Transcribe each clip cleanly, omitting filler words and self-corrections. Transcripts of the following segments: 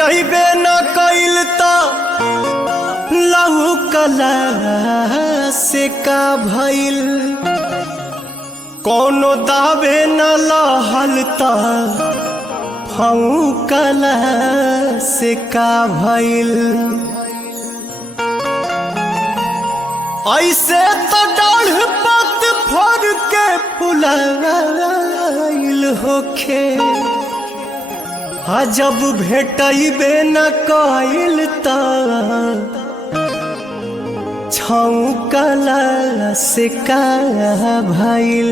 भेटबे न कइल त लहू कला से का भइल कोनो दावे न लहल त फौकला से का भइल ऐसे तो डाढ़ पत फर के फुलाइल होखे जब भेटबे न कइल त छौकला से का भइल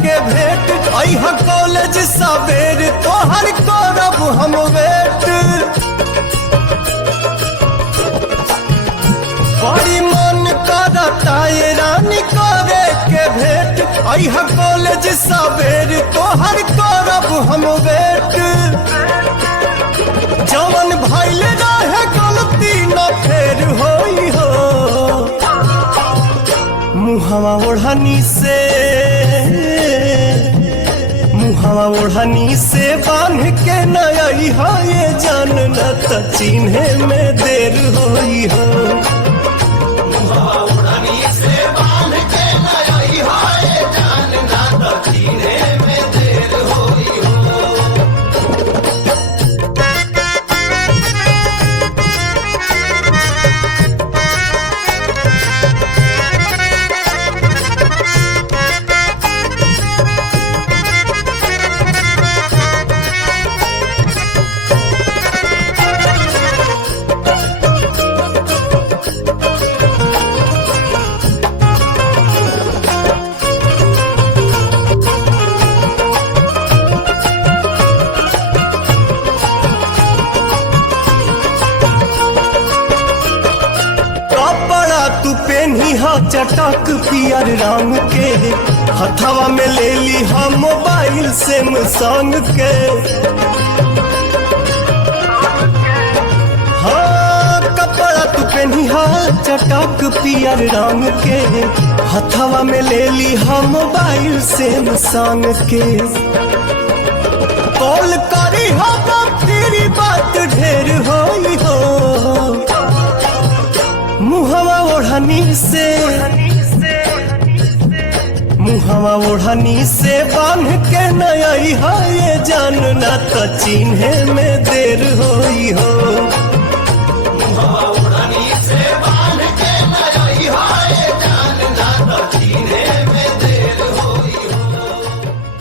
अइहा कॉलेज सवेर तोहर करब हम वेट बड़ी मन करता ये रानी करे के भेंट अइहा कॉलेज सवेर तोहर करब हम वेट जवन भइल रहे गलती न फेर होई हो मुहवा ओढ़नी से बांध के नई हो ये जान न त चिन्हे में देर होई हो ओढ़नी से बांध के नई हो ये जान न त चिन्हे में देर होई हो चटक पियर रंग के हथवा में ले ली हम मोबाइल सैमसंग के हाँ कपड़ा तू पहनी चटक पियर रंग के हथवा में ले ली हम मोबाइल सैमसंग के कॉल करी हम तेरी बात ढेर होई हो मुहवा ओढ़नी से बांध के नई हो ये जान न त चिन्हे में देर होई हो